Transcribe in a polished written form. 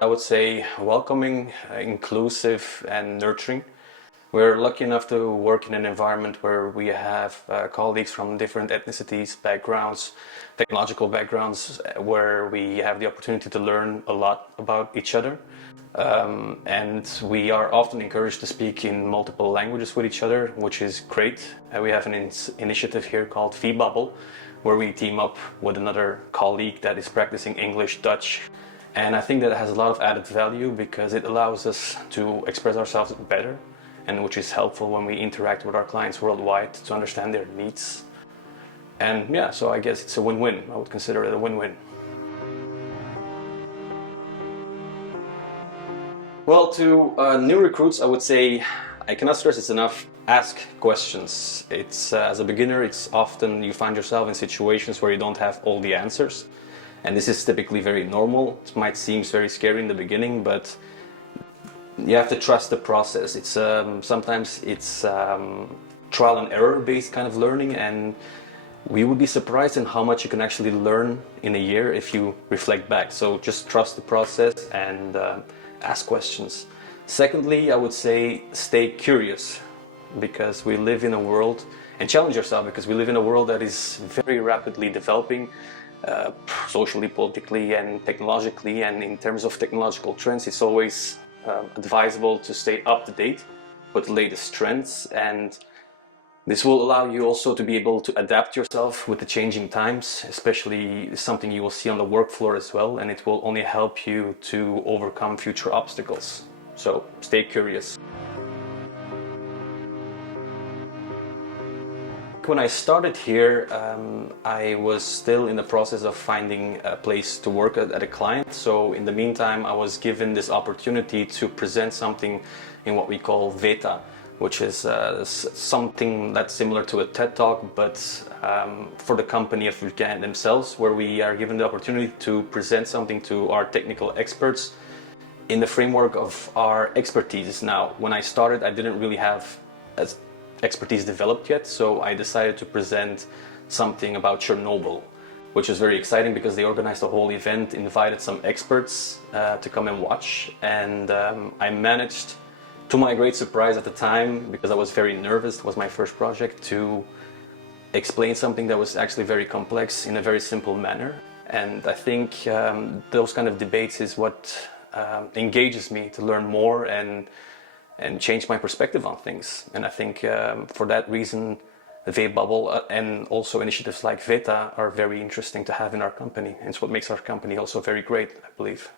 I would say welcoming, inclusive, and nurturing. We're lucky enough to work in an environment where we have colleagues from different ethnicities, backgrounds, technological backgrounds, where we have the opportunity to learn a lot about each other. And we are often encouraged to speak in multiple languages with each other, which is great. We have an initiative here called V-Bubble, where we team up with another colleague that is practicing English, Dutch. And I think that has a lot of added value because it allows us to express ourselves better, and which is helpful when we interact with our clients worldwide to understand their needs. And yeah, so I guess it's a win-win. I would consider it a win-win. Well, to new recruits, I would say I cannot stress this enough. Ask questions. It's as a beginner, it's often you find yourself in situations where you don't have all the answers, and this is typically very normal. It might seem very scary in the beginning, but you have to trust the process. It's sometimes it's trial and error based kind of learning, and we would be surprised in how much you can actually learn in a year if you reflect back. So just trust the process and ask questions. Secondly, I would say stay curious, because we live in a world, and challenge yourself, because we live in a world that is very rapidly developing, socially, politically, and technologically. And in terms of technological trends, it's always advisable to stay up to date with the latest trends, and this will allow you also to be able to adapt yourself with the changing times, especially something you will see on the work floor as well, and it will only help you to overcome future obstacles. So stay curious. When I started here, I was still in the process of finding a place to work at a client. So in the meantime, I was given this opportunity to present something in what we call VETA, which is something that's similar to a TED Talk, but for the company of Vulcan themselves, where we are given the opportunity to present something to our technical experts in the framework of our expertise. Now, when I started, I didn't really have expertise developed yet, so I decided to present something about Chernobyl, which was very exciting because they organized a whole event, invited some experts to come and watch, and I managed, to my great surprise at the time, because I was very nervous, it was my first project, to explain something that was actually very complex in a very simple manner. And I think those kind of debates is what engages me to learn more and change my perspective on things. And I think for that reason, the V-Bubble and also initiatives like VETA are very interesting to have in our company. And it's what makes our company also very great, I believe.